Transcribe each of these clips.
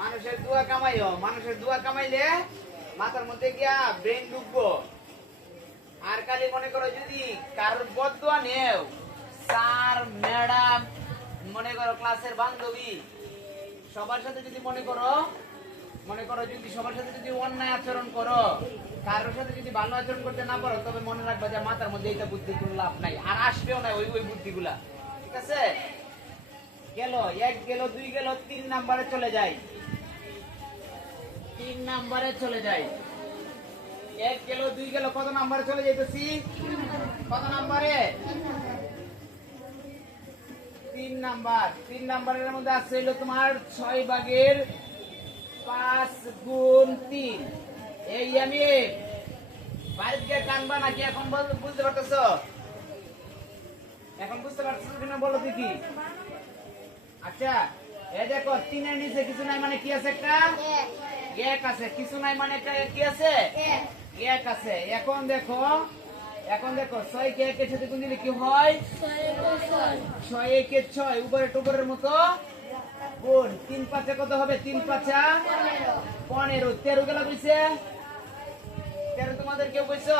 মানুষের দোয়া কামাইও, মানুষের দোয়া কামাইলে মাথার মধ্যে গিয়া ব্রেন ঢুকবো। আর খালি মনে করো যদি কারোর বদুয়া নেও, স্যার, ম্যাডাম, মনে করো ক্লাসের বান্ধবী, সবার সাথে যদি মনে করো মনে করো যদি সবার সাথে যদি অন্যায় আচরণ করো, কারোর সাথে যদি ভালো আচরণ করতে না পারো, তবে মনে রাখবা যে মাথার মধ্যে এইটা বুদ্ধি কোনো লাভ নাই, আর আসবেও না ওই ওই বুদ্ধিগুলা। ঠিক আছে? গেল, এক গেল, দুই গেল, তিন নাম্বারে চলে যায় তিন নাম্বারে চলে যায় এক গেল, দুই গেল, কত নাম্বারে চলে যাইতেছি? কত নাম্বারে? তিন নাম্বার। তিন নাম্বারের মধ্যে আছে হইল তোমার ছয় ভাগের পাঁচ গুণ তিন। এই আমি বাড়িতে কানবা নাকি? এখন বুঝতে পারতেছো? এখন বুঝতে পারতেছো কিনা বলো দেখি। আচ্ছা এই দেখো, তিনের নিচে কিছু নাই মানে কি আছে একটা? এক আছে, কিছু নাই মানে পনেরো। তেরো গেলা বুঝছে তেরো তোমাদের কেউ কইছো?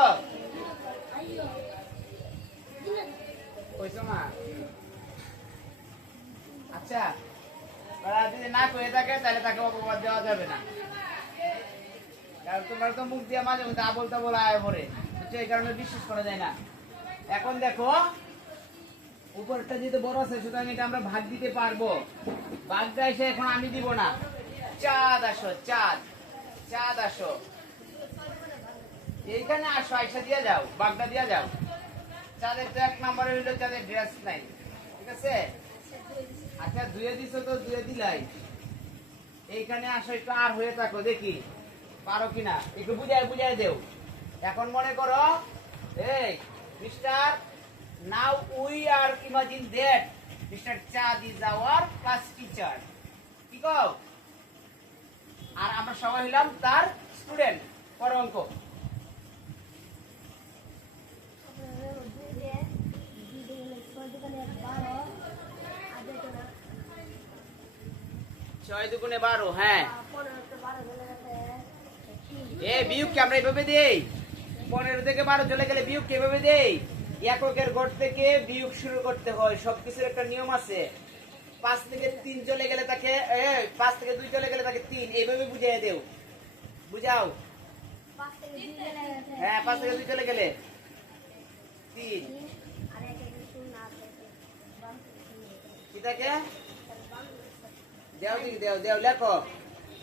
না আচ্ছা যদি না কয়ে থাকে, তাহলে তাকে অপবাদ দেওয়া যাবে না। কারণ তোমরা তো মুখ দিয়ে মাঝে মধ্যে আবল তাবল আয় পড়ে বুঝছ এই কারণে বিশ্বাস করা যায় না। এখন দেখো উপরটা যেহেতু বড় আছে, সুতরাং এটা আমরা ভাগ দিতে পারব। ভাগটা এসে এখন আমি দিব না। চাঁদ আসো, চাঁদ চাঁদ আসো। এইখানে আসো আইসা দিয়া যাও, বাগদা দিয়া যাও। চাঁদের তো এক নম্বরে হইল চাঁদের ড্রেস নাই, ঠিক আছে? আচ্ছা ধুয়ে দিছো তো, ধুয়ে দিলাই। এইখানে আসো, একটু আর হয়ে থাকো, দেখি। পারো কিনা? একটু বুঝাই বুঝাই দেও। এখন মনে করো এই mister now we are imagine that mister Chand is our class teacher কি কও? আর আমরা সবাই হইলাম তার স্টুডেন্ট পরে অঙ্ক ছয় দুগুণে বারো হ্যাঁ। এ বিয়োগকে আমরা এভাবে দেই? পনেরো থেকে বারো চলে গেলে বিয়োগ কীভাবে দেই? এককের ঘর থেকে বিয়োগ শুরু করতে হয়, সবকিছুর একটা নিয়ম আছে। পাঁচ থেকে তিন চলে গেলে তাকে পাঁচ থেকে দুই চলে গেলে তাকে তিন এইভাবে বুঝিয়ে দেও। বুঝাও? হ্যাঁ পাঁচ থেকে দুই চলে গেলে। তিন। কি থাকে দেও দেও দেও, লেখো।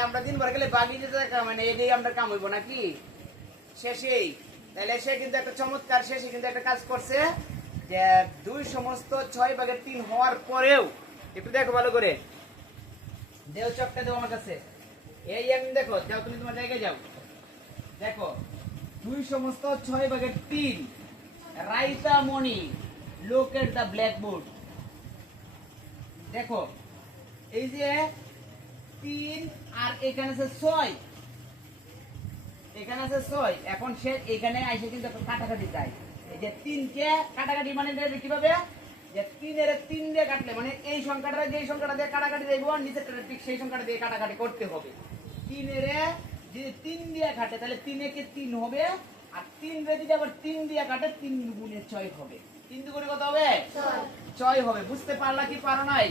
আমরা দিন ভর গেলে মানে আমরা কাম হইব নাকি? শেষেই। তাহলে সে কিন্তু একটা চমৎকার শেষে কিন্তু একটা কাজ করছে যে দুই সমস্ত ছয় ভাগের তিন হওয়ার পরেও একটু দেখো ভালো করে। দেও চকটা দেও আমার কাছে। এই আমি দেখো, যাও তুমি তোমার জায়গায় যাও। দেখো, দুই সমস্ত, ছয় ভাগের তিন। রাইতা মণি লোক এট দ্য ব্ল্যাকবোর্ড দেখো, এই যে তিন আর এখানে আছে ছয়। এখানে আছে ছয়। এখন সে এখানে আইসে কিন্তু কাটাকাটি চাই এই যে তিনকে কাটাকাটি মানে কীভাবে যে তিনের তিন দিয়ে কাটলে মানে এই সংখ্যাটা যে সংখ্যাটা দিয়ে কাটাকাটি দেখব নিচেরটা ঠিক সেই সংখ্যাটা দিয়ে কাটাকাটি করতে হবে। তিনের যদি তিন দিয়ে কাটে, তাহলে তিনে কে তিন হবে? আর তিন রে যদি আবার তিন দিয়ে কাটে, তিন গুণে ছয় হবে। তিন দুগুণে কত হবে? ছয় হবে। বুঝতে পারলা কি, পারো নাই?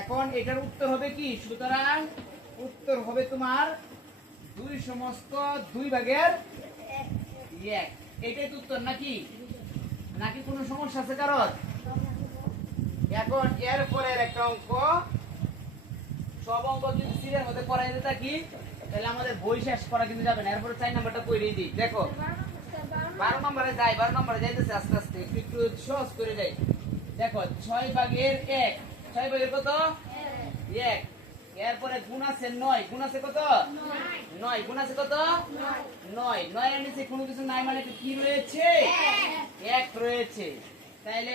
এখন এটার উত্তর হবে কি? সুতরাং উত্তর হবে তোমার দুই সমস্ত দুই ভাগের এক। এটাই তো উত্তর নাকি? নাকি কোনো সমস্যা আছে কারণ এখন এরপরের একটা অঙ্ক। সব অঙ্ক যদি সিরিয়ার মধ্যে করাই দিতে থাকি, তাহলে আমাদের বই শেষ করা কিন্তু যাবে না। এরপরে চার নাম্বারটা কইরেই দিই। দেখো, বারো নম্বরে যাই, বারো নম্বরে যাইতেছে আস্তে আস্তে। একটু সহজ করে যাই দেখো, ছয় ভাগের এক। ছয় ভাগের কত? এক। এরপরে গুণ আছে নয়। গুণ আছে কত? নয়। গুণ আছে কত? নয়। নয় এর নিচে কোনো কিছু নাই মানে কি রয়েছে? এক রয়েছে। তাইলে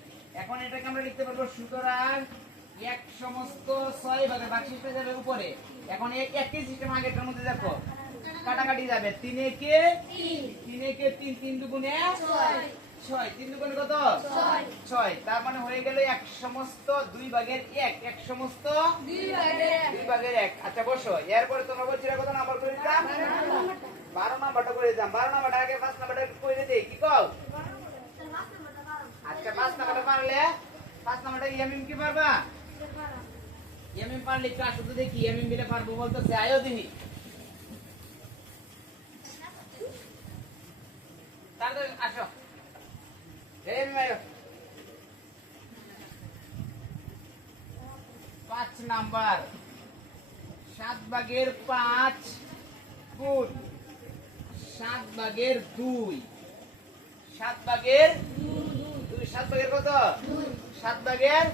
এখন এটাকে আমরা লিখতে পারব সুতরাং এক সমস্ত ছয় ভাগে বাকিটা যাবে উপরে। এখন একই সিস্টেম আগেরটার মধ্যে দেখো কাটাকাটি যাবে। তিন একে তিন। একে তিন তিন দুগুণে ছয়। তিন দুগুণে কত? ছয়। তার মানে হয়ে গেল এক সমস্ত দুই ভাগের এক। এক সমস্ত দুই ভাগের এক। আচ্ছা বসো। এরপরে তোমরা বলছিলে কত নাম্বার করে দিতাম বারো নাম্বারটা করে দিতাম বারো নাম্বারটা আগে পাঁচ নাম্বারটা করে দিই কি কও? আচ্ছা পাঁচ নাম্বারটা পারলে, পাঁচ নাম্বারটা ইয়ামিম কি পারবা? ইয়ামিম পারলে একটু আসো তো দেখি, ইয়ামিম মিলে পারব বলতেছে, আয়ো দিনি। তাড়াতাড়ি নাম্বার। সাত ভাগের পাঁচ গুণ। সাত ভাগের দুই। সাত ভাগের দুই সাত ভাগের কত? সাত ভাগের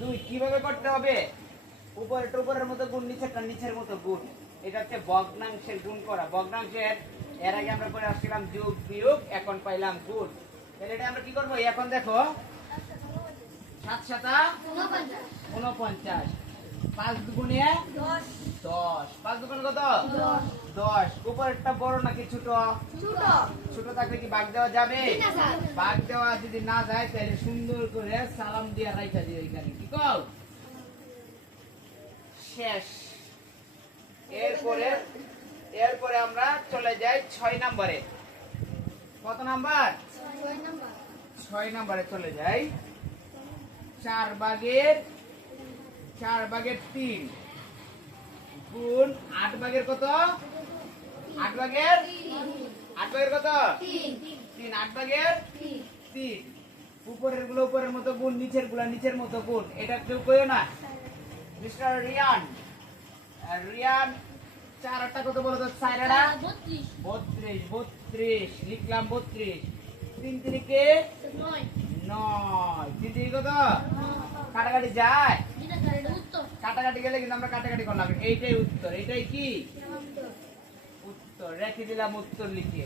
দুই। কীভাবে করতে হবে? উপরের উপরের মতো গুণ নিচেরটা নিচের মতো গুণ। এটা হচ্ছে ভগ্নাংশের গুণ করা। ভগ্নাংশের এর আগে আমরা করে আসছিলাম যোগ বিয়োগ এখন পাইলাম গুণ। তাহলে এটা আমরা কি করব? এখন দেখো সাত সাতা উনপঞ্চাশ। পাঁচ দুগুণে দশ। পাঁচ দুগুণ কত? দশ। উপরেরটা বড় নাকি ছোট? ছোট। থাকলে কি বাগ দেওয়া যাবে? বাগ দেওয়া যদি না যায় তাহলে সুন্দর করে সালাম দিয়ে রাইখা দিও এখানে। কি কও? শেষ। এরপরে এরপরে আমরা চলে যাই ছয় নম্বরে। কত নাম্বার? ছয় নম্বরে। চলে যাই। চার ভাগের চার ভাগের তিন। গুণ আট ভাগের কত? আট ভাগের? আট ভাগের কত? তিন। আট ভাগের? তিন। উপরেরগুলো উপরের মতো গুণ নিচেরগুলা নিচের মতো গুণ। এটা কেউ কইও না? মিস্টার রিয়ান। রিয়ান চার আটটা কত বলো তো? চারটা বত্রিশ। বত্রিশ লিখলাম বত্রিশ। তিন তিরিকে নয়। তিন তিরিকে কত? কাটাকাটি যায়? কাটাকাটি গেলে কিন্তু আমরা কাটাকাটি করলাম। এইটাই উত্তর, এইটাই কি? উত্তর, রেখে দিলাম উত্তর লিখে।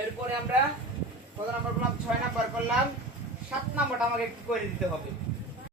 এরপরে আমরা কত নাম্বার করলাম ছয় নাম্বার করলাম, সাত নাম্বারটা আমাকে একটু করে দিতে হবে।